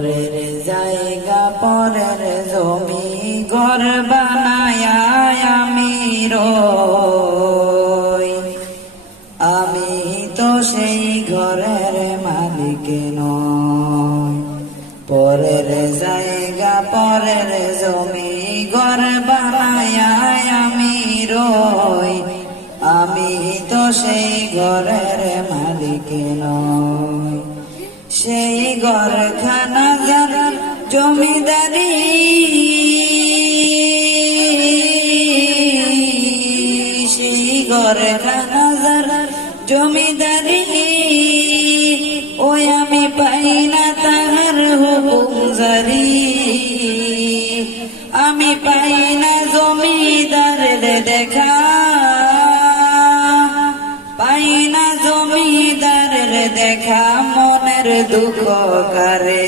পরের জায়গা পরের জমি ঘর বানায়া আমি রই, আমি তো সেই ঘরের মালিক নই। পরের জায়গা পরের জমি ঘর বানায়া আমি রই, আমি তো সেই ঘরের মালিক নই। সেই ঘরখানা যার জমিদারি, সেই ঘরখানা যার জমিদারি, ওই আমি পাই না তাহার হুকুম জারি। আমি পাই না জমিদারের দেখা, পাই না জমিদারের দেখা, মনের দুঃখ কারে